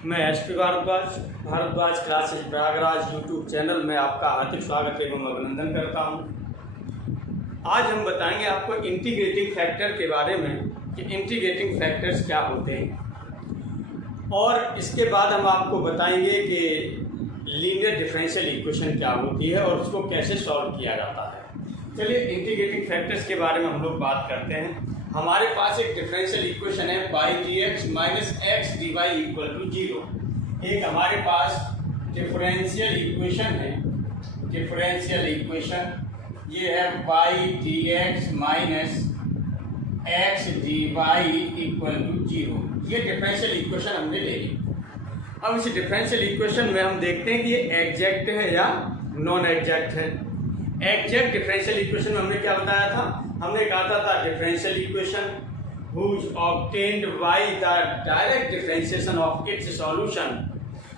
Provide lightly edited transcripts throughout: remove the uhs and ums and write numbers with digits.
मैं SP Bhardwaj classes Prayagraj YouTube channel में आपका हार्दिक स्वागत एवं अभिनंदन करता हूं। आज हम बताएंगे आपको इंटीग्रेटिंग फैक्टर के बारे में कि इंटीग्रेटिंग फैक्टर्स क्या होते हैं, और इसके बाद हम आपको बताएंगे कि लीनियर डिफरेंशियल इक्वेशन क्या होती है और उसको कैसे सॉल्व किया जाता है। चलिए इंटीग्रेटिंग फैक्टर्स के बारे में हम लोग बात करते हैं। हमारे पास एक डिफरेंशियल इक्वेशन है y dx minus X D Y equal to 0। एक हमारे पास डिफरेंशियल इक्वेशन है, डिफरेंशियल इक्वेशन ये है y dx minus X D Y equal to 0। ये डिफरेंशियल इक्वेशन हमने ले ली। अब इस डिफरेंशियल इक्वेशन में हम देखते हैं कि ये एग्जैक्ट है या नॉन एग्जैक्ट है। एग्जैक्ट डिफरेंशियल इक्वेशन में हमने क्या बताया था? हमने कहा था differential equation whose obtained by the direct differentiation of its solution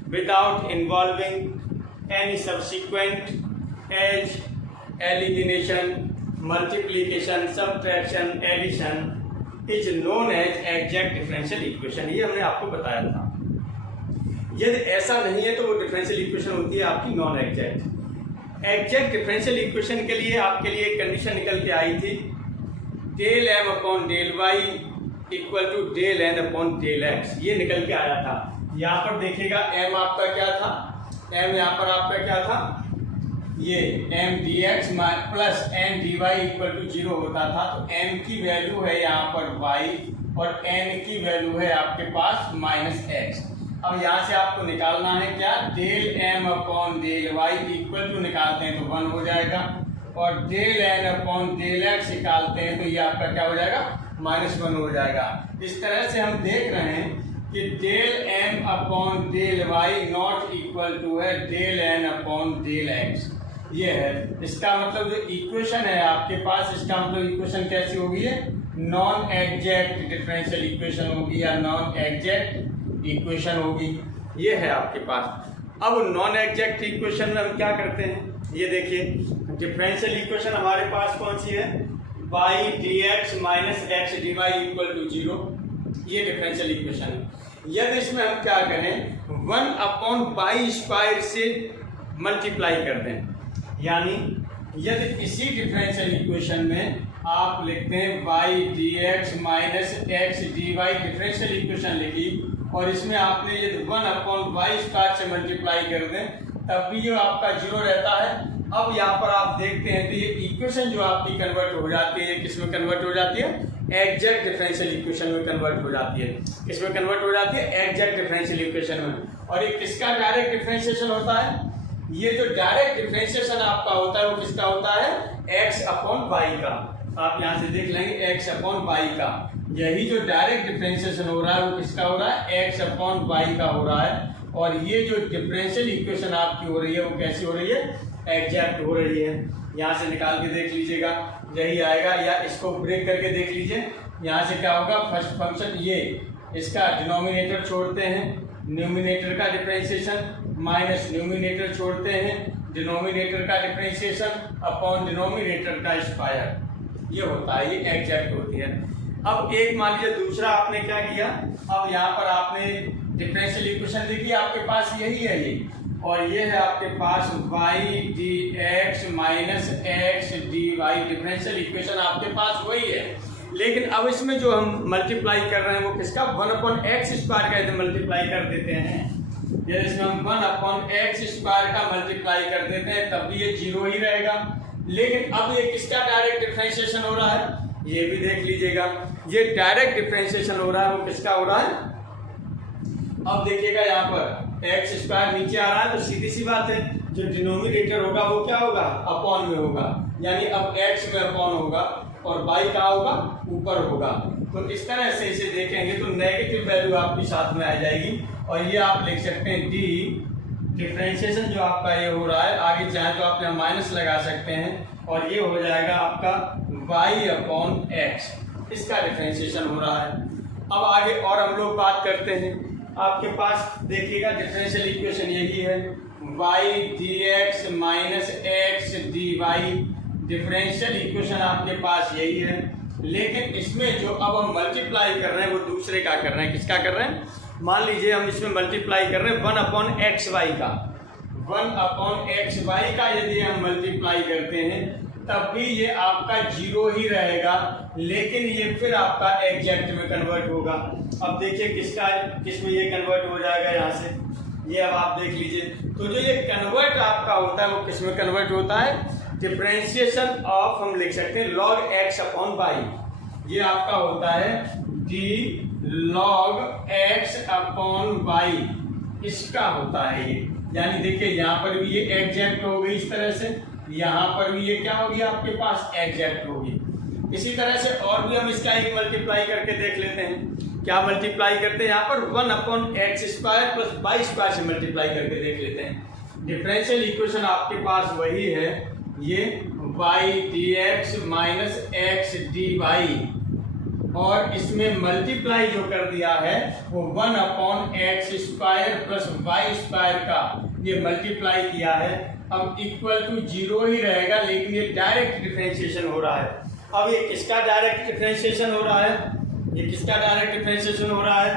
without involving any subsequent as elimination, multiplication, subtraction, addition is known as exact differential equation। ये हमने आपको बताया था। यदि ऐसा नहीं है तो वो डिफरेंशियल इक्वेशन होती है आपकी non exact. Exact differential equation के लिए आपके लिए एक कंडीशन निकल के आई थी, del M upon del Y equal to del N upon del x. ये निकल के आया था। यहाँ पर देखिएगा एम आपका क्या था, एम यहाँ पर आपका क्या था, ये M D x plus N D Y equal to 0 होता था। तो एम की वैल्यू है यहाँ पर वाई और एन की वैल्यू है आपके पास माइनस एक्स। अब यहाँ से आपको निकालना है क्या, del M upon del Y equal to निकालते हैं तो 1 हो जाएगा, और del N upon del X निकालते हैं तो ये आपका क्या हो जाएगा, -1 हो जाएगा। इस तरह से हम देख रहे हैं कि del M upon del y not equal to है del N upon del x. ये है इसका मतलब जो इक्वेशन है आपके पास, इसका मतलब इक्वेशन कैसी होगी, नॉन एग्जैक्ट डिफरेंशियल इक्वेशन होगी या नॉन एग्जैक्ट इक्वेशन होगी। ये है आपके पास। अब नॉन एग्जैक्ट इक्वेशन में हम क्या करते हैं, ये देखिए डिफरेंशियल इक्वेशन हमारे पास कौन सी है, y dx minus X D Y equal to 0। ये डिफरेंशियल इक्वेशन है। यदि इसमें हम क्या करें, 1 अपॉन बाई स्क्वायर से मल्टीप्लाई कर दें, यानी यदि इसी डिफरेंशियल इक्वेशन में आप लिखते हैं y dx minus X D Y differential equation लिखी और इसमें आपने यदि 1 अपॉन वाई स्क्वायर से मल्टीप्लाई कर दें तब भी जो आपका 0 रहता है। अब यहाँ पर आप देखते हैं तो ये इक्वेशन जो आपकी कन्वर्ट हो जाती है, किसमें कन्वर्ट हो जाती है, एग्जैक्ट डिफरेंशियल इक्वेशन में कन्वर्ट हो जाती है। किसमें कन्वर्ट हो जाती है, एग्जैक्ट डिफरेंशियल इक्वेशन में। और ये किसका डायरेक्ट डिफरेंशिएशन होता है, ये जो डायरेक्ट डिफरेंशिएशन आपका होता है वो किसका होता है, एक्स अपॉन वाई का। आप यहाँ से देख लेंगे एक्स अपॉन वाई का, यही जो डायरेक्ट डिफरेंशिएशन हो रहा है वो किसका हो रहा है, एक्स अपॉन वाई का हो रहा है। और ये जो डिफरेंशियल इक्वेशन आपकी हो रही है वो कैसी हो रही है, एग्जैक्ट हो रही है। यहाँ से निकाल के देख लीजिएगा, यही आएगा, या इसको ब्रेक करके देख लीजिए। यहाँ से क्या होगा, फर्स्ट फंक्शन ये इसका डिनोमिनेटर छोड़ते हैं, न्यूमिनेटर का डिफरेंशिएशन माइनस न्यूमिनेटर छोड़ते हैं, डिनोमिनेटर का डिफरेंशिएशन अपॉन डिनोमिनेटर का स्क्वायर, ये होता है, ये एग्जैक्ट होती है। अब एक मान लीजिए दूसरा आपने क्या किया, अब यहाँ पर आपने डिफरेंशियल इक्वेशन देखिए आपके पास यही है ये, और ये है आपके पास y dx minus X D Y differential equation आपके पास वही है। लेकिन अब इसमें जो हम मल्टीप्लाई कर रहे हैं वो किसका, 1 अपॉन एक्स स्क्वायर का यदि मल्टीप्लाई कर देते हैं, यदि इसमें हम 1 अपॉन एक्स स्क्वायर का मल्टीप्लाई कर देते हैं तब भी ये 0 ही रहेगा। लेकिन अब ये किसका डायरेक्ट डिफरेंशिएशन हो रहा है, ये भी देख लीजिएगा, ये डायरेक्ट डिफरेंशिएशन हो रहा है वो किसका हो रहा है। अब देखिएगा यहाँ पर एक्स स्क्वायर नीचे आ रहा है तो सीधी सी बात है जो डिनोमिनेटर होगा वो क्या होगा, अपॉन में होगा, यानी अब एक्स में अपॉन होगा और वाई का होगा ऊपर होगा। तो इस तरह से इसे देखेंगे तो नेगेटिव वैल्यू आपकी साथ में आ जाएगी, और ये आप लिख सकते हैं डी डिफरेंशिएशन जो आपका ये हो रहा है, आगे चाहे तो आप यहाँ माइनस लगा सकते हैं और ये हो जाएगा आपका y अपॉन एक्स, इसका डिफरेंशिएशन हो रहा है। अब आगे और हम लोग बात करते हैं, आपके पास देखिएगा डिफरेंशियल इक्वेशन यही है, y dx minus X D Y differential equation आपके पास यही है। लेकिन इसमें जो अब हम मल्टीप्लाई कर रहे हैं वो दूसरे का कर रहे हैं, किसका कर रहे हैं, मान लीजिए हम इसमें मल्टीप्लाई कर रहे हैं 1/xy का, 1/xy का यदि हम मल्टीप्लाई करते हैं तब भी ये आपका 0 ही रहेगा, लेकिन ये फिर आपका एग्जैक्ट में कन्वर्ट होगा। अब देखिए किस में ये कन्वर्ट हो जाएगा, यहाँ से ये अब आप देख लीजिए। तो जो ये कन्वर्ट आपका होता है वो किस में कन्वर्ट होता है, डिफरेंशिएशन ऑफ, हम लिख सकते हैं log x/y, ये आपका होता है d log x/y, इसका होता है ये। यानी देखिए यहाँ पर भी ये एग्जैक्ट हो गई इस तरह से, यहाँ पर भी ये क्या होगी आपके पास एग्जैक्ट होगी। इसी तरह से और भी हम इसका एक मल्टीप्लाई करके देख लेते हैं। क्या मल्टीप्लाई करते हैं यहाँ पर 1/x² + y² से मल्टीप्लाई करके देख लेते हैं। डिफरेंशियल इक्वेशन आपके पास वही है, ये y dx - x dy, और इसमें मल्टीप्लाई जो कर दिया है वो 1/x² + y² का ये मल्टीप्लाई किया है। अब इक्वल टू 0 ही रहेगा, लेकिन ये डायरेक्ट डिफरेंशिएशन हो रहा है। अब ये किसका डायरेक्ट डिफरेंशिएशन हो रहा है, ये किसका डायरेक्ट डिफरेंशिएशन हो रहा है।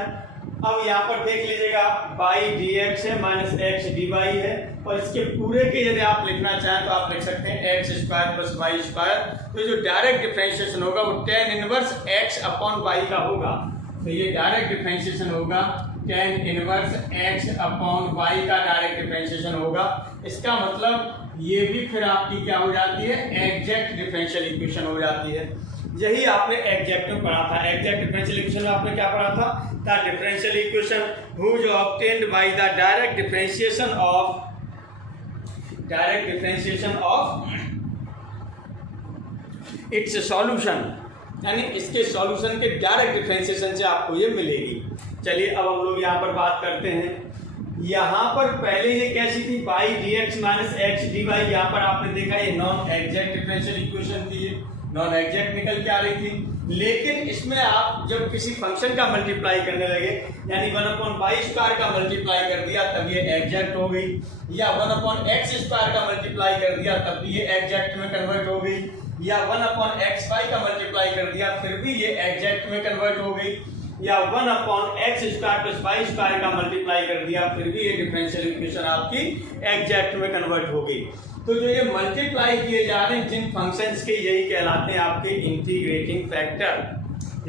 अब यहाँ पर देख लीजिएगा y dx है -x dy है, और इसके पूरे के यदि आप लिखना चाहें तो आप लिख सकते हैं x² + y²। तो जो डायरेक्ट डिफरेंशिएशन होगा वो tan इनवर्स x/y का होगा। तो ये डायरेक्ट डिफरेंशिएशन होगा, tan इनवर्स x/y का डायरेक्ट डिफरेंशिएशन होगा। इसका मतलब ये भी फिर आपकी क्या हो जाती है, एग्जैक्ट डिफरेंशियल इक्वेशन हो जाती है। यही आपने एग्जैक्ट में पढ़ा था। एग्जैक्ट डिफरेंशियल इक्वेशन में आपने क्या पढ़ा था, the differential equation which obtained by the direct differentiation of its solution, यानी इसके सॉल्यूशन के डायरेक्ट डिफरेंशिएशन से आपको ये मिलेगी। चलिए अब हम लोग यहाँ पर बात करते हैं। यहाँ पर पहले ये कैसी थी, y dx - x dy, यहाँ पर आपने देखा ये नॉन एग्जैक्ट डिफरेंशियल इक्वेशन थी, नॉन एग्जैक्ट निकल के आ रही थी। लेकिन इसमें आप जब किसी फंक्शन का मल्टीप्लाई करने लगे, यानी 1/y² का मल्टीप्लाई कर दिया तब ये एग्जैक्ट हो गई, या 1/x² का मल्टीप्लाई कर दिया तब भी ये एग्जैक्ट में कन्वर्ट हो गई, या 1/xy का मल्टीप्लाई कर दिया फिर भी ये एग्जैक्ट में कन्वर्ट हो गई, या 1/x² + y² का मल्टीप्लाई कर दिया फिर भी ये डिफरेंशियल इक्वेशन आपकी एग्जैक्ट में कन्वर्ट हो गई। तो जो ये मल्टीप्लाई किए जा रहे हैं जिन फंक्शंस के, यही कहलाते हैं आपके इंटीग्रेटिंग फैक्टर।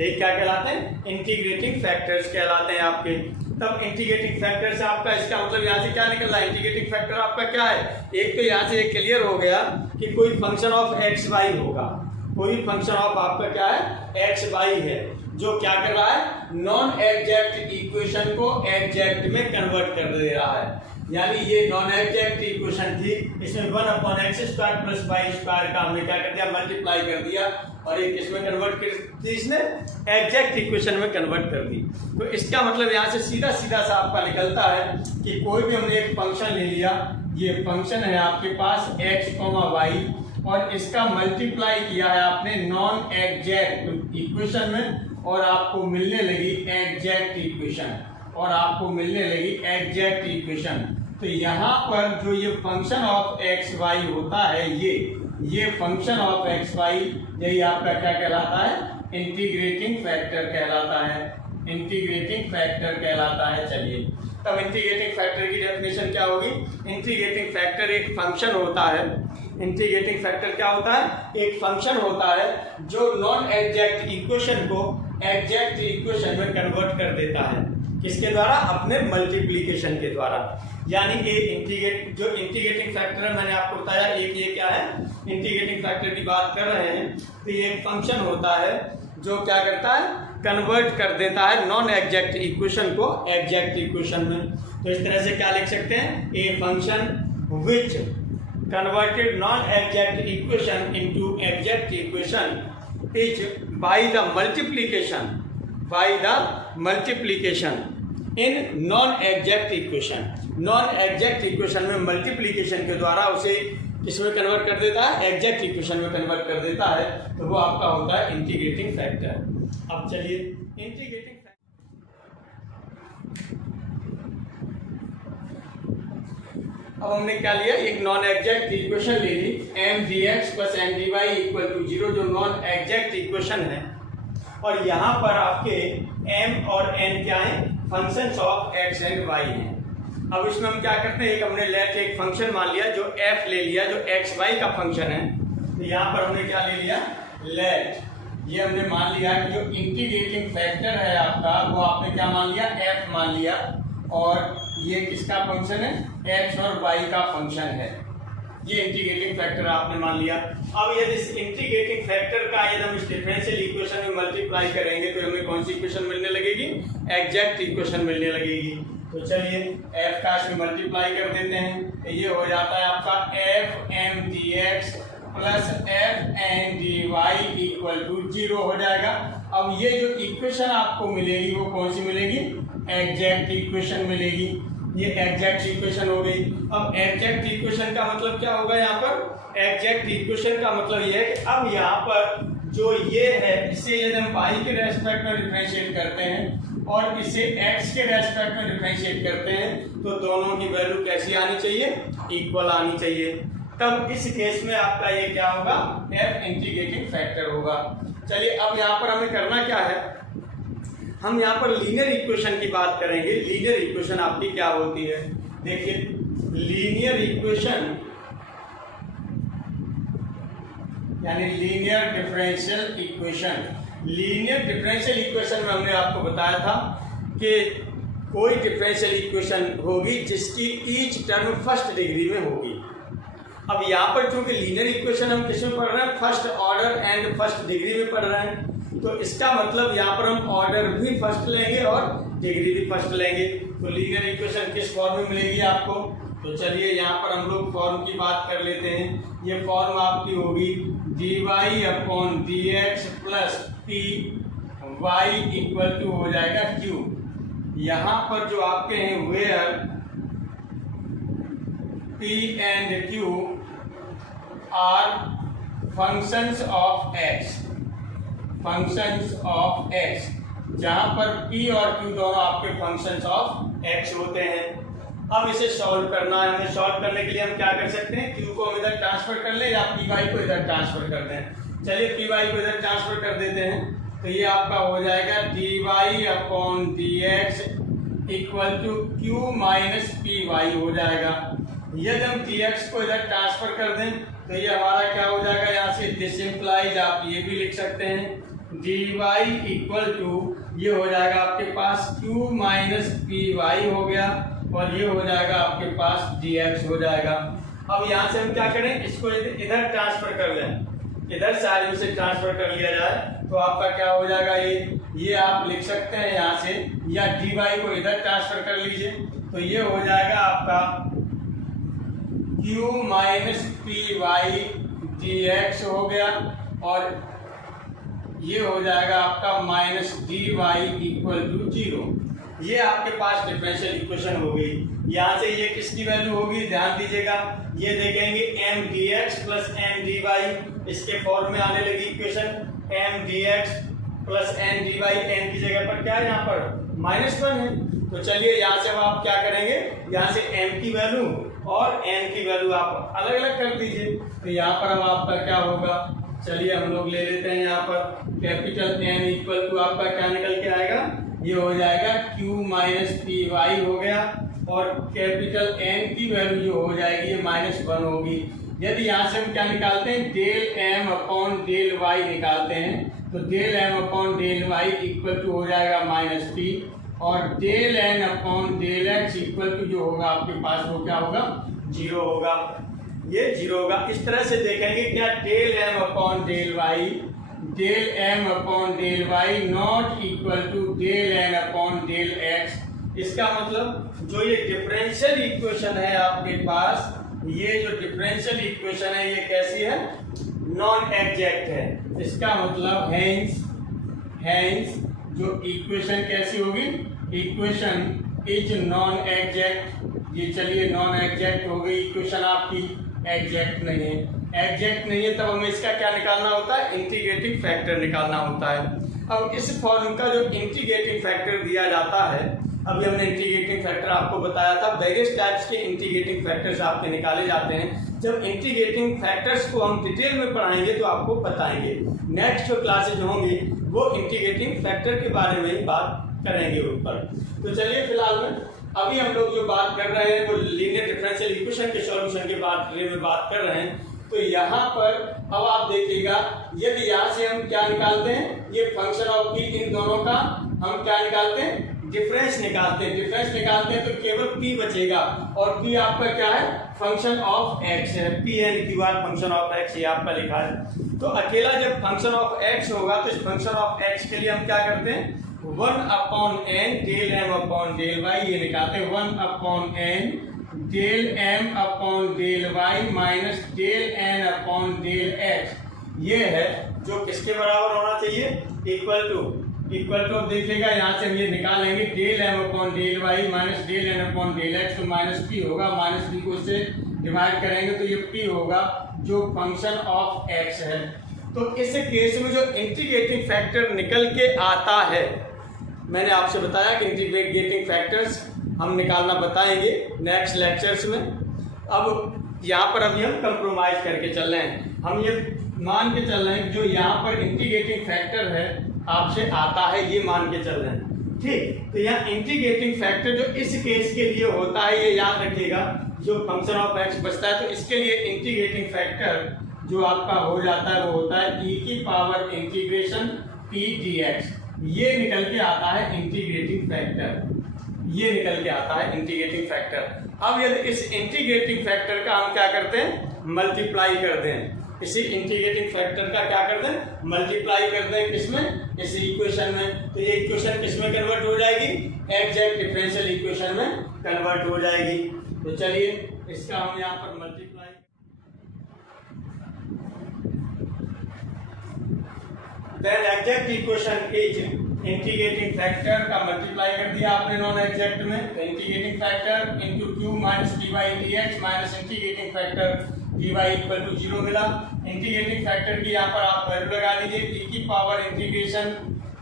यही क्या कहलाते हैं, इंटीग्रेटिंग फैक्टर्स कहलाते हैं आपके। तब इंटीग्रेटिंग फैक्टर से आपका इसका मतलब यहाँ से क्या निकल रहा है, इंटीग्रेटिंग फैक्टर आपका क्या है, एक तो यहाँ से क्लियर हो गया कि कोई फंक्शन ऑफ एक्स वाई होगा, कोई फंक्शन ऑफ आपका क्या है एक्स वाई है, जो क्या कर रहा है, नॉन एग्जैक्ट इक्वेशन को एग्जैक्ट में कन्वर्ट कर दे रहा है। यानी ये नॉन एग्जैक्ट इक्वेशन थी, इसमें 1/x² + y² का हमने क्या कर दिया, मल्टीप्लाई कर दिया, और एक इसमें कन्वर्ट कर दी, इसने एग्जैक्ट इक्वेशन में कन्वर्ट कर दी। तो इसका मतलब यहाँ से सीधा सीधा सा आपका निकलता है कि कोई भी हमने एक फंक्शन ले लिया, ये फंक्शन है आपके पास x, y, और इसका मल्टीप्लाई किया है आपने नॉन एग्जैक्ट इक्वेशन में, और आपको मिलने लगी एग्जैक्ट इक्वेशन, और आपको मिलने लगी एग्जैक्ट इक्वेशन। तो यहाँ पर जो ये फंक्शन ऑफ एक्स वाई होता है, ये फंक्शन ऑफ एक्स वाई, यही आपका क्या कहलाता है, इंटीग्रेटिंग फैक्टर कहलाता है, इंटीग्रेटिंग फैक्टर कहलाता है। चलिए तब इंटीग्रेटिंग फैक्टर की डेफिनेशन क्या होगी, इंटीग्रेटिंग फैक्टर एक फंक्शन होता है, इंटीग्रेटिंग फैक्टर क्या होता है, एक फंक्शन होता है जो नॉन एग्जैक्ट इक्वेशन को एग्जैक्ट इक्वेशन में कन्वर्ट कर देता है, किसके द्वारा, अपने मल्टीप्लिकेशन के द्वारा। यानी ये जो इंटीग्रेटिंग फैक्टर है, मैंने आपको बताया एक ये क्या है, इंटीग्रेटिंग फैक्टर की बात कर रहे हैं, तो ये एक फंक्शन होता है जो क्या करता है, कन्वर्ट कर देता है नॉन एग्जैक्ट इक्वेशन को एग्जैक्ट इक्वेशन में। तो इस तरह से क्या लिख सकते हैं, a function which converted non exact equation into exact equation is by the multiplication in non exact equation. Non exact equation में मल्टीप्लिकेशन के द्वारा उसे किसमें कन्वर्ट कर देता है, एग्जैक्ट इक्वेशन में कन्वर्ट कर देता है, तो वो आपका होता है इंटीग्रेटिंग फैक्टर। अब चलिए इंटीग्रेटिंग, अब हमने क्या लिया, एक नॉन एग्जैक्ट इक्वेशन ले ली, m dx + m dy = 0, जो नॉन एग्जैक्ट इक्वेशन है, और यहाँ पर आपके m और n क्या है, functions of X and Y हैं। अब इसमें हम क्या करते हैं, एक हमने लेट एक फंक्शन मान लिया जो एफ ले लिया, जो एक्स वाई का फंक्शन है। तो यहाँ पर हमने क्या ले लिया, लेट, ये हमने मान लिया कि जो इंटीग्रेटिंग फैक्टर है आपका वो आपने क्या मान लिया, एफ मान लिया, और ये किसका फंक्शन है, एक्स और वाई का फंक्शन है। ये इंटीग्रेटिंग फैक्टर आपने मान लिया। अब यदि इस इंटीग्रेटिंग फैक्टर का यदि हम इस डिफरेंशियल इक्वेशन में मल्टीप्लाई करेंगे तो हमें कौन सी इक्वेशन मिलने लगेगी, एग्जैक्ट इक्वेशन मिलने लगेगी। तो चलिए एफ का इसमें मल्टीप्लाई कर देते हैं, तो ये हो जाता है आपका F M D x plus F N D Y equal to 0 हो जाएगा। अब ये जो इक्वेशन आपको मिलेगी वो कौन सी मिलेगी, एग्जैक्ट इक्वेशन मिलेगी। ये एग्जैक्ट इक्वेशन हो गई। अब एग्जैक्ट इक्वेशन का मतलब क्या होगा, यहाँ पर एग्जैक्ट इक्वेशन का मतलब ये है कि अब यहाँ पर जो ये है इसे यदि हम y के रेस्पेक्ट में डिफरेंशिएट करते हैं और इसे x के रेस्पेक्ट में डिफरेंशिएट करते हैं तो दोनों की वैल्यू कैसी आनी चाहिए, इक्वल आनी चाहिए। तब इस केस में आपका ये क्या होगा, f इंटीग्रेटिंग फैक्टर होगा। चलिए अब यहाँ पर हमें करना क्या है, हम यहाँ पर लीनियर इक्वेशन की बात करेंगे। लीनियर इक्वेशन आपकी क्या होती है, देखिए लीनियर इक्वेशन यानी linear differential equation. Linear differential equation में हमने आपको बताया था कि कोई डिफरेंशियल इक्वेशन होगी जिसकी ईच टर्म फर्स्ट डिग्री में होगी। अब यहाँ पर चूंकि लीनियर इक्वेशन हम किसमें पढ़ रहे हैं, first order and first degree में पढ़ रहे हैं, तो इसका मतलब यहाँ पर हम ऑर्डर भी फर्स्ट लेंगे और डिग्री भी फर्स्ट लेंगे। तो लीनियर इक्वेशन किस फॉर्म में मिलेगी आपको, तो चलिए यहाँ पर हम लोग फॉर्म की बात कर लेते हैं। ये फॉर्म आपकी होगी dy upon dx plus P Y equal to हो जाएगा q। यहाँ पर जो आपके हैं where p and q are functions of x, functions of x, जहां पर p और q दोनों आपके फंक्शंस ऑफ x होते हैं। अब इसे सॉल्व करना है, हमें सॉल्व करने के लिए हम क्या कर सकते हैं, q को हम इधर ट्रांसफर कर लें या py को इधर ट्रांसफर कर दें। चलिए py को इधर ट्रांसफर कर देते हैं, तो ये आपका हो जाएगा dy upon dx equal to q minus py हो जाएगा। यदि हम dx को इधर ट्रांसफर कर दें तो ये हमारा क्या हो जाएगा, यहाँ से दिस इंप्लाइज आप ये भी लिख सकते हैं dy इक्वल टू ये हो जाएगा आपके पास q माइनस py हो गया और ये हो जाएगा आपके पास dx हो जाएगा। अब यहाँ से हम क्या करें, इसको इधर ट्रांसफर कर लें, इधर सारे से ट्रांसफर कर लिया जाए तो आपका क्या हो जाएगा, ये आप लिख सकते हैं यहाँ से, या dy को इधर ट्रांसफर कर लीजिए तो ये हो जाएगा आपका q माइनस py dx हो गया और ये हो जाएगा आपका माइनस dy इक्वल टू 0। ये आपके पास डिफरेंशियल इक्वेशन हो गई। यहाँ से ये किसकी वैल्यू होगी, ध्यान दीजिएगा, ये देखेंगे m dx plus m dy, इसके फॉर्म में आने लगी equation m dx plus m dy, m की जगह पर क्या है यहाँ पर -1 है। तो चलिए यहाँ से अब आप क्या करेंगे, यहाँ से m की वैल्यू और n की वैल्यू आप अलग अलग कर दीजिए। तो यहाँ पर अब आपका क्या होगा, चलिए हम लोग ले लेते हैं यहाँ पर कैपिटल N इक्वल टू आपका क्या निकल के आएगा, ये हो जाएगा q माइनस पी वाई हो गया और कैपिटल N की वैल्यू जो हो जाएगी ये -1 होगी। यदि यहाँ से हम क्या निकालते हैं, del m upon del y निकालते हैं तो del m upon del y equal to हो जाएगा -p और del n upon del x equal to जो होगा आपके पास वो क्या होगा, 0 होगा, ये 0 होगा। इस तरह से देखेंगे क्या, del m upon del y, del m upon del y not equal to del n upon del x। इसका मतलब जो ये डिफरेंशियल इक्वेशन है आपके पास, ये जो डिफरेंशियल इक्वेशन है ये कैसी है, नॉन एग्जैक्ट है। इसका मतलब हेंस जो इक्वेशन कैसी होगी, इक्वेशन इज नॉन एग्जैक्ट। ये चलिए नॉन एग्जैक्ट हो गई इक्वेशन आपकी, एग्जैक्ट नहीं है। एग्जैक्ट नहीं है तब हमें इसका क्या निकालना होता है, इंटीग्रेटिंग फैक्टर निकालना होता है। अब इस फॉर्म का जो इंटीग्रेटिंग फैक्टर दिया जाता है, अभी हमने इंटीग्रेटिंग फैक्टर आपको बताया था, वेरियस टाइप्स के इंटीग्रेटिंग फैक्टर्स आपके निकाले जाते हैं। जब इंटीग्रेटिंग फैक्टर्स को हम डिटेल में पढ़ाएंगे तो आपको बताएंगे। नेक्स्ट जो क्लासेज होंगी वो इंटीग्रेटिंग फैक्टर के बारे में ही बात करेंगे ऊपर। तो चलिए फिलहाल में अभी हम लोग जो बात कर रहे हैं वो लीनियर डिफरेंशियल इक्वेशन के सॉल्यूशन के बारे में बात कर रहे हैं। तो यहाँ पर अब आप देखिएगा, यदि यहाँ से हम क्या निकालते हैं, ये फंक्शन ऑफ पी, इन दोनों का हम क्या निकालते हैं, डिफरेंस निकालते हैं। डिफरेंस निकालते हैं तो केवल p बचेगा, और p आपका क्या है, फंक्शन ऑफ x है। p and Q are function of x ये आपका लिखा है। तो अकेला जब फंक्शन ऑफ x होगा तो इस फंक्शन ऑफ x के लिए हम क्या करते हैं, 1/n del m upon del y ये निकालते हैं। 1/n del m upon del y minus del n upon del x ये है जो किसके बराबर होना चाहिए, इक्वल टू देखिएगा यहाँ से हम ये निकालेंगे del m upon del y minus del n upon del x, तो माइनस p होगा, माइनस p को इससे डिवाइड करेंगे तो ये p होगा जो फंक्शन ऑफ x है। तो इस केस में जो इंटीग्रेटिंग फैक्टर निकल के आता है, मैंने आपसे बताया कि इंटीग्रेटिंग फैक्टर्स हम निकालना बताएंगे नेक्स्ट लेक्चर्स में। अब यहाँ पर अभी हम कंप्रोमाइज करके चल रहे हैं, हम ये मान के चल रहे हैं जो यहाँ पर इंटीग्रेटिंग फैक्टर है आपसे आता है ये मान के चल रहे हैं, ठीक। तो यहाँ इंटीग्रेटिंग फैक्टर जो इस केस के लिए होता है ये याद रखिएगा, जो फंक्शन ऑफ x बचता है तो इसके लिए इंटीग्रेटिंग फैक्टर जो आपका हो जाता है वो होता है e की पावर इंटीग्रेशन p dx, ये निकल के आता है इंटीग्रेटिंग फैक्टर, ये निकल के आता है इंटीग्रेटिंग फैक्टर। अब यदि इस इंटीग्रेटिंग फैक्टर का हम क्या करते हैं, मल्टीप्लाई करते हैं, इसी इंटीग्रेटिंग फैक्टर का क्या करते हैं, मल्टीप्लाई करते हैं किसमें, इस इक्वेशन में। तो ये इक्वेशन किसमें कन्वर्ट हो जाएगी, एग्जैक्ट डिफरेंशियल इक्वेशन में कन्वर्ट हो जाएगी। तो चलिए इसका हम यहाँ पर multiply, then exact equation is integrating factor का मल्टीप्लाई कर दिया आपने नॉन एग्जैक्ट में, तो integrating factor into Q minus D Y D x minus integrating factor dy equal to 0 मिला। इंटीग्रेटिंग फैक्टर की यहाँ पर आप वैल्यू लगा लीजिए, e की पावर इंटीग्रेशन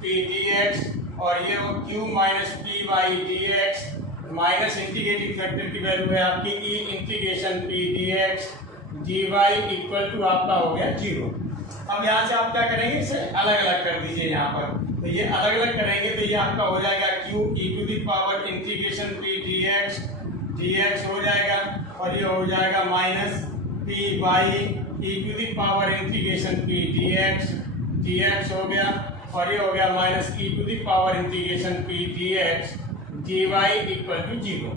p dx और ये q minus p y D x minus integrating factor की वैल्यू है आपकी e integration p dx dy equal to आपका हो गया 0। अब यहाँ से आप क्या करेंगे, इसे अलग अलग कर दीजिए यहाँ पर, तो ये अलग अलग करेंगे तो ये आपका हो जाएगा q e to the power integration p dx हो जाएगा, और ये हो जाएगा minus p by e to the power integration p dx हो गया, और ये हो गया minus e to the power integration p dx dy equal to 0।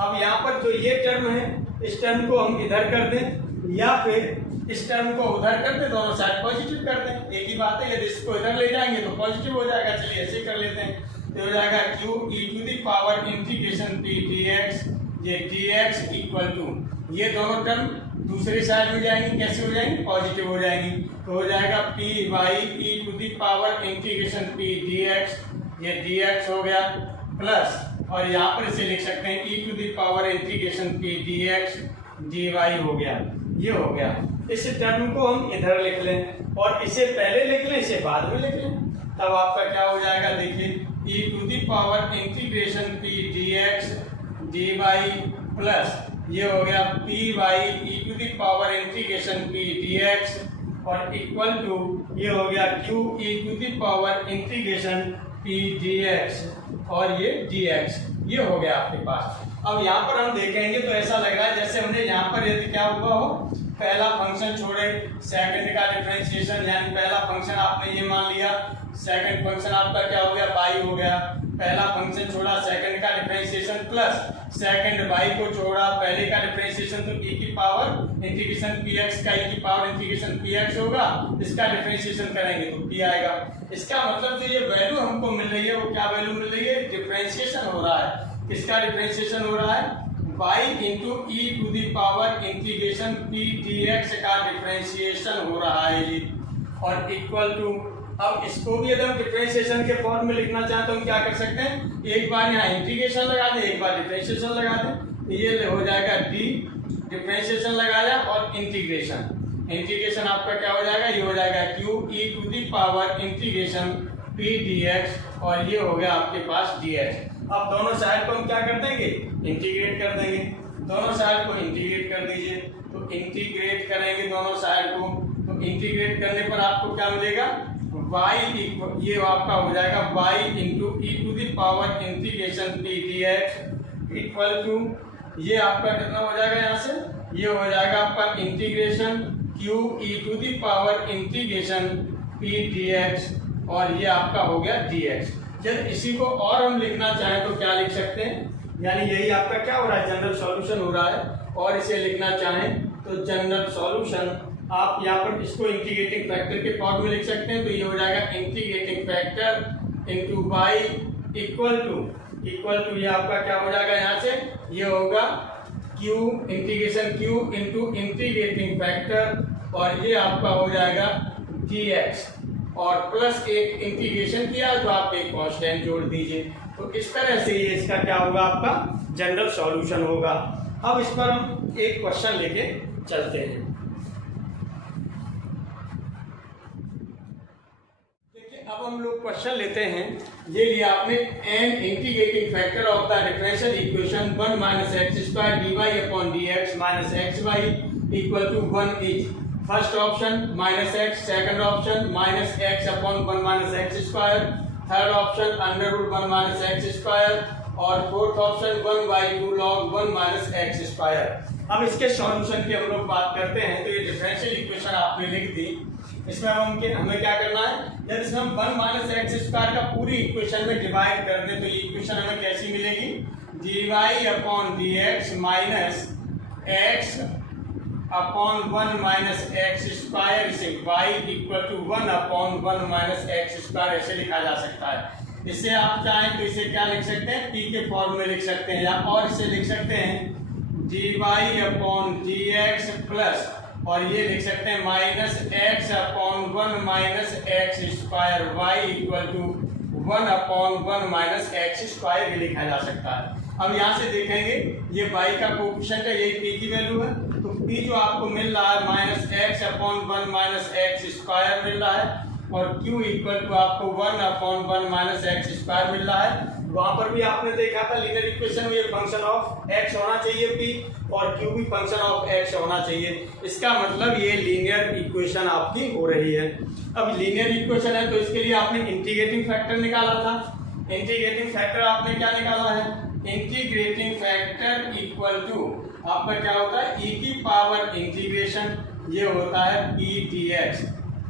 अब यहाँ पर जो ये टर्म है इस टर्म को हम इधर कर दें या फिर इस टर्म को उधर कर दें, दोनों साइड पॉजिटिव कर दें, एक ही बात है। यदि इसको इधर ले जाएंगे तो पॉजिटिव हो जाएगा, चलिए ऐसे कर लेते हैं। तो हो जाएगा q e to the power integration p dx ये dx इक्वल टू, ये दोनों टर्म दूसरी साइड में जाएंगी, कैसे हो जाएंगी, पॉजिटिव हो जाएंगी। तो हो जाएगा p by e to the power integration p dx ये dx हो गया, प्लस और यहाँ पर इसे लिख सकते हैं e to the power integration p dx dy हो गया, ये हो गया। इस टर्म को हम इधर लिख लें और इसे पहले लिख लें, इसे बाद में लिख लें, तब आपका क्या हो जाएगा, देखिए e to the power integration p dx dy plus ये हो गया p by e to the power integration p dx और इक्वल टू ये हो गया q e to the power integration p dx और ये dx, ये हो गया आपके पास। अब यहाँ पर हम देखेंगे तो ऐसा लग रहा है जैसे हमने यहाँ पर यदि क्या हुआ हो, पहला फंक्शन छोड़े सेकंड का डिफरेंशिएशन, यानी पहला फंक्शन आपने ये मान लिया, सेकंड फंक्शन आपका क्या हो गया, बाई हो गया। पहला फंक्शन छोड़ा सेकंड का डिफरेंशिएशन प्लस सेकंड बाई को छोड़ा पहले का डिफरेंशिएशन, तो e की पावर इंटीग्रेशन px का e की पावर इंटीग्रेशन px होगा, इसका डिफरेंशिएशन करेंगे तो p आएगा। इसका मतलब जो ये वैल्यू हमको मिल रही है वो क्या वैल्यू मिल रही है, डिफरेंशिएशन हो रहा है। किसका डिफरेंशिएशन हो रहा है, y into e to the power integration p dx का डिफरेंशिएशन हो रहा है जी, और इक्वल टू, अब इसको भी यदि हम डिफरेंशिएशन के फॉर्म में लिखना चाहें तो हम क्या कर सकते हैं, एक बार यहाँ इंटीग्रेशन लगा दें, एक बार डिफरेंशिएशन लगा दें, तो ये हो जाएगा d डिफरेंशिएशन लगाया और इंटीग्रेशन आपका क्या हो जाएगा, ये हो जाएगा q e to the power integration p dx और ये हो गया आपके पास dx। अब दोनों साइड को हम क्या कर देंगे, इंटीग्रेट कर देंगे, दोनों साइड को इंटीग्रेट कर दीजिए। तो इंटीग्रेट करेंगे दोनों साइड को, तो इंटीग्रेट करने पर आपको क्या मिलेगा, y ये आपका हो जाएगा y into e to the power integration p d x equal to, ये आपका कितना हो जाएगा यहाँ से, ये हो जाएगा आपका integration q e to the power integration p d x, और ये आपका हो गया डी एक्स। जब इसी को और हम लिखना चाहें तो क्या लिख सकते हैं, यानी यही आपका क्या हो रहा है, जनरल सॉल्यूशन हो रहा है, और इसे लिखना चाहें तो जनरल सॉल्यूशन आप यहाँ पर इसको इंटीग्रेटिंग फैक्टर के फॉर्म में लिख सकते हैं। तो ये हो जाएगा integrating factor into y equal to ये आपका क्या हो जाएगा, यहाँ से ये होगा q integration q into integrating factor, और ये आपका हो जाएगा dx, और प्लस एक इंटीग्रेशन किया तो आप एक कांस्टेंट जोड़ दीजिए। तो इस तरह से ये इसका क्या होगा, आपका जनरल सॉल्यूशन होगा। अब इस पर हम एक क्वेश्चन लेके चलते हैं। देखिए अब हम लोग क्वेश्चन लेते हैं। ये लिया आपने n integrating factor of the differential equation 1 minus x square d y upon d x minus x y equal to 1 is first option minus x, second option minus x upon 1 minus x square, third option under root 1 minus x square, और fourth option 1 by 2 log 1 minus x square. अब इसके solution की हम लोग बात करते हैं। तो ये डिफरेंशियल इक्वेशन आपने लिख दी, इसमें हमें क्या करना है, जब इसमें हम 1 माइनस एक्स स्क्वायर का पूरी इक्वेशन में डिवाइड कर दें तो ये इक्वेशन हमें कैसी मिलेगी, d y upon d x minus x upon 1 minus x square से y equal to 1 upon 1 minus x square ऐसे लिखा जा सकता है। इसे आप चाहें तो इसे क्या लिख सकते हैं, p के फॉर्म में लिख सकते हैं, या और इसे लिख सकते हैं d y upon d x plus, और ये लिख सकते हैं minus x upon 1 minus x square y equal to 1 upon 1 minus x square भी लिखा जा सकता है। अब यहाँ से देखेंगे ये y का कोएफिशिएंट है, यही p की वैल्यू है, तो p जो आपको मिल रहा है minus x upon 1 minus x square मिल रहा है, और q इक्वल टू आपको 1 अपॉन 1 माइनस एक्स स्क्वायर मिल रहा है। वहां पर भी आपने देखा था लीनियर इक्वेशन में ये फंक्शन ऑफ x होना चाहिए p, और q भी फंक्शन ऑफ x होना चाहिए। इसका मतलब ये लीनियर इक्वेशन आपकी हो रही है। अब लीनियर इक्वेशन है तो इसके लिए आपने इंटीग्रेटिंग फैक्टर निकाला था। इंटीग्रेटिंग फैक्टर आपने क्या निकाला है, इंटीग्रेटिंग फैक्टर इक्वल टू आपका क्या होता है, e की पावर इंटीग्रेशन, ये होता है p dx।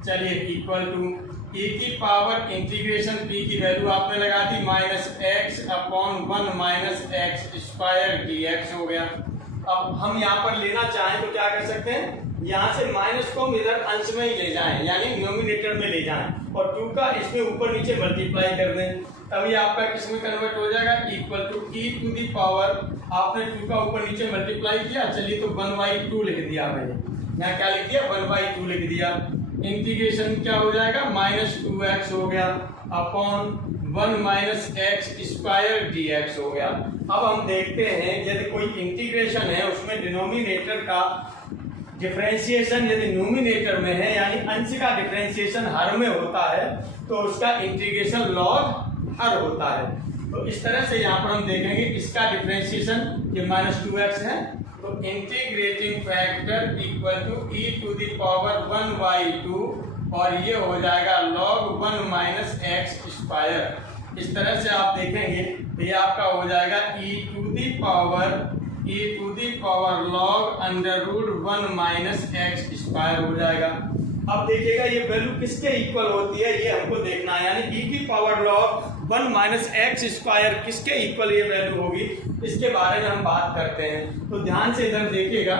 चलिए इक्वल टू e की पावर इंटीग्रेशन p की वैल्यू आपने लगा दी minus x upon 1 minus x square dx हो गया। अब हम यहाँ पर लेना चाहें तो क्या कर सकते हैं, यहाँ से माइनस को हम इधर अंश में ही ले जाएं, यानी डिनोमिनेटर में ले जाएं, और 2 का इसमें ऊपर नीचे मल्टीप्लाई कर दें, तभी आपका किस में कन्वर्ट हो जाएगा, equal to e to the power, आपने 2 का ऊपर नीचे मल्टीप्लाई किया, चलिए तो 1/2 लिख दिया मैंने, यहाँ क्या लिख दिया 1/2 लिख दिया। इंटीग्रेशन क्या हो जाएगा, माइनस 2x हो गया upon 1 minus x square dx हो गया। अब हम देखते हैं यदि कोई इंटीग्रेशन है उसमें डिनोमिनेटर का डिफरेंशिएशन यदि न्यूमिनेटर में है, यानी अंश का डिफरेंशिएशन हर में होता है, तो उसका इंटीग्रेशन लॉग हर होता है। तो इस तरह से यहाँ पर हम देखेंगे इसका डिफरेंशिएशन ये माइनस 2x है, तो integrating factor equal to e to the power 1/2, और ये हो जाएगा log 1 माइनस एक्स स्क्वायर। इस तरह से आप देखेंगे तो ये आपका हो जाएगा e to the power log under root 1 minus x square हो जाएगा। अब देखिएगा ये वैल्यू किसके इक्वल होती है ये हमको देखना है, यानी e की power log 1 minus x square किसके इक्वल ये वैल्यू होगी, इसके बारे में हम बात करते हैं। तो ध्यान से इधर देखिएगा,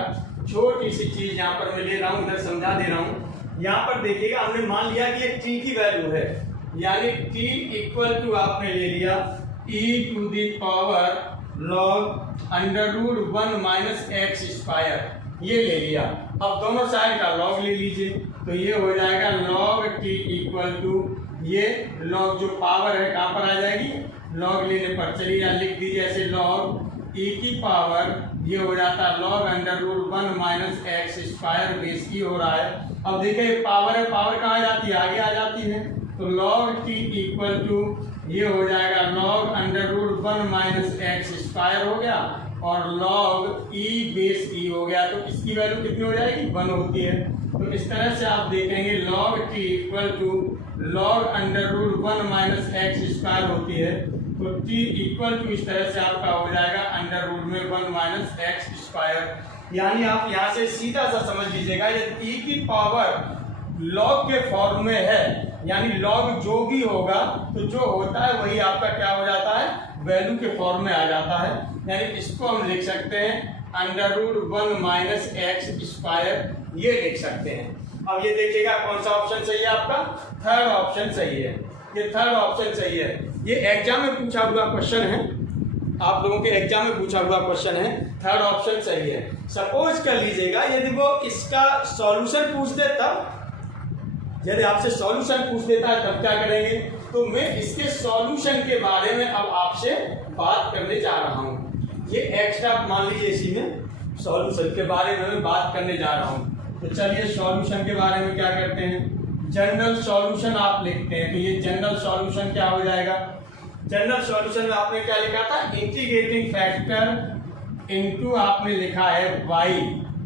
छोटी सी चीज यहाँ पर मैं ले रहा हूँ, इधर समझा दे रहा हूँ। यहाँ पर देखिएगा हमने मान लिया कि ये t की वैल्यू है, यानी t इक्वल टू आपने ले लिया e to the power log under root 1 minus x square, ये ले लिया। अब दोनों साइड का log ले लीजिए, तो ये हो जाएगा log t इक्वल टू ये log जो पावर है कहाँ पर आ जाएगी, log लेने पर, चलिए यहाँ लिख दीजिए ऐसे log e की पावर, ये हो जाता है log under root 1 minus x square base e हो रहा है। अब देखिए पावर है, पावर कहाँ आ जाती है, आगे आ जाती है, तो log t इक्वल टू ये हो जाएगा log under root 1 minus x square हो गया, और log e बेस e हो गया, तो इसकी वैल्यू कितनी हो जाएगी 1 होती है। तो इस तरह से आप देखेंगे log t equal to log under root 1 minus x square होती है, तो t इक्वल टू इस तरह से आपका हो जाएगा अंडर रूट में 1 माइनस एक्स स्क्वायर। यानी आप यहाँ से सीधा सा समझ लीजिएगा, ये e की पावर लॉग के फॉर्म में है, यानी लॉग जो भी होगा तो जो होता है वही आपका क्या हो जाता है, वैल्यू के फॉर्म में आ जाता है। यानी इसको हम लिख सकते हैं under root 1 minus x square, ये लिख सकते हैं। अब ये देखिएगा कौन सा ऑप्शन सही है आपका, थर्ड ऑप्शन सही है, ये थर्ड ऑप्शन सही है। ये एग्जाम में पूछा हुआ क्वेश्चन है, आप लोगों के एग्जाम में पूछा हुआ क्वेश्चन है, थर्ड ऑप्शन सही है। सपोज कर लीजिएगा यदि वो इसका सॉल्यूशन पूछ दे, तब यदि आपसे सॉल्यूशन पूछ देता है तब क्या करेंगे, तो मैं इसके सॉल्यूशन के बारे में अब आपसे बात करने जा रहा हूँ। ये एक्स्ट्रा मान लीजिए, इसी में सॉल्यूशन के बारे में मैं बात करने जा रहा हूँ। तो चलिए सॉल्यूशन के बारे में क्या करते हैं, जनरल सॉल्यूशन आप लिखते हैं। तो ये जनरल सॉल्यूशन क्या हो जाएगा, जनरल सॉल्यूशन में आपने क्या लिखा था, इंटीग्रेटिंग फैक्टर इनटू आपने लिखा है y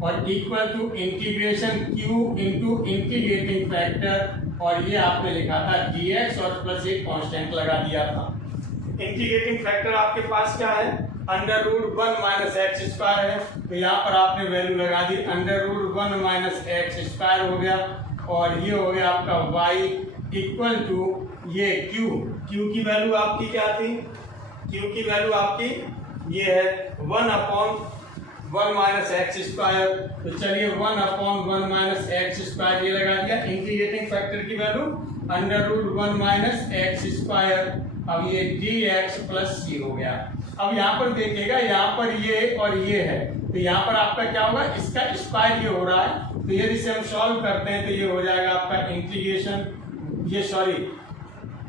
और equal to integration q into integrating factor, और ये आपने लिखा था dx और प्लस एक कांस्टेंट लगा दिया था। इंटीग्रेटिंग फैक्टर आपके पास क्या है, under root 1 minus x square है, तो यहाँ पर आपने वैल्यू लगा दी under root 1 minus x square हो गया, और ये हो गया आपका y इक्वल टू ये q की वैल्यू आपकी क्या थी, q की वैल्यू आपकी ये है 1/1 माइनस एक्स स्क्वायर। तो चलिए 1/1 माइनस एक्स स्क्वायर ये लगा दिया। इंटीग्रेटिंग फैक्टर की value under root 1 minus x square, अब ये dx प्लस c हो गया। अब यहाँ पर देखिएगा, यहाँ पर ये और ये है, तो यहाँ पर आपका क्या होगा, इसका स्क्वायर ये हो रहा है, तो यदि इसे हम सॉल्व करते हैं तो ये हो जाएगा आपका इंटीग्रेशन, ये sorry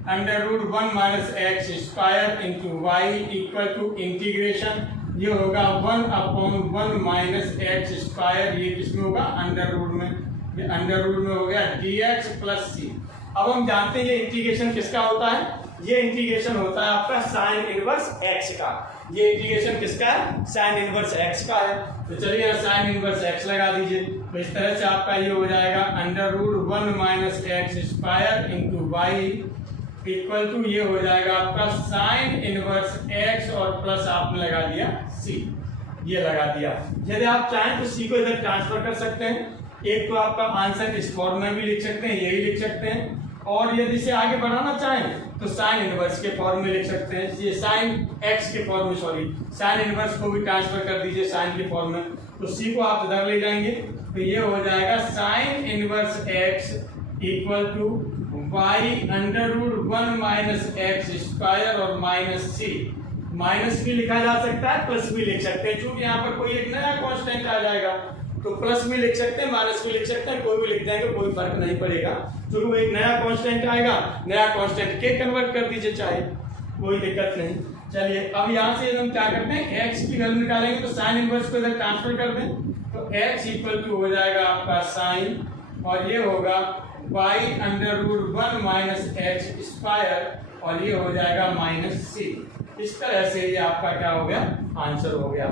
under root 1 minus x square into Y equal to integration, ये होगा 1/1 माइनस एक्स स्क्वायर, ये किसमें होगा, अंडर रूट में, ये अंडर रूट में हो गया dx प्लस c। अब हम जानते हैं ये इंटीग्रेशन किसका होता है, ये इंटीग्रेशन होता है आपका साइन इनवर्स x का। ये इंटीग्रेशन किसका है, साइन इनवर्स x का है। तो चलिए यहाँ साइन इनवर्स x लगा दीजिए, तो इस तरह से आपका ये हो जाएगा under root 1 minus x square into Y equal to ये हो जाएगा आपका साइन इनवर्स x और प्लस आपने लगा दिया c, ये लगा दिया। यदि आप चाहें तो c को इधर ट्रांसफर कर सकते हैं, एक तो आपका आंसर इस फॉर्म में भी लिख सकते हैं, यही लिख सकते हैं, और यदि इसे आगे बढ़ाना चाहें तो साइन इनवर्स के फॉर्म में लिख सकते हैं, ये साइन x के फॉर्म में, सॉरी साइन इनवर्स को भी ट्रांसफर कर दीजिए साइन के फॉर्म में, तो c को आप इधर ले जाएंगे, तो ये हो जाएगा sine inverse x equal to y under root 1 minus x square और माइनस c, माइनस भी लिखा जा सकता है प्लस भी लिख सकते हैं, क्योंकि यहाँ पर कोई एक नया कांस्टेंट आ जाएगा तो प्लस भी लिख सकते हैं माइनस भी लिख सकते हैं, कोई भी लिख देंगे कोई फर्क नहीं पड़ेगा, क्योंकि वो एक नया कांस्टेंट आएगा, नया कांस्टेंट के कन्वर्ट कर दीजिए चाहे, कोई दिक्कत नहीं। चलिए अब यहाँ से हम क्या करते हैं, x की वैल्यू निकालेंगे, तो साइन इनवर्स को इधर ट्रांसफर कर दें, तो x इक्वल टू हो जाएगा आपका साइन, और ये होगा y under root 1 minus x square, और ये हो जाएगा माइनस c। इस तरह से ये आपका क्या हो गया, आंसर हो गया।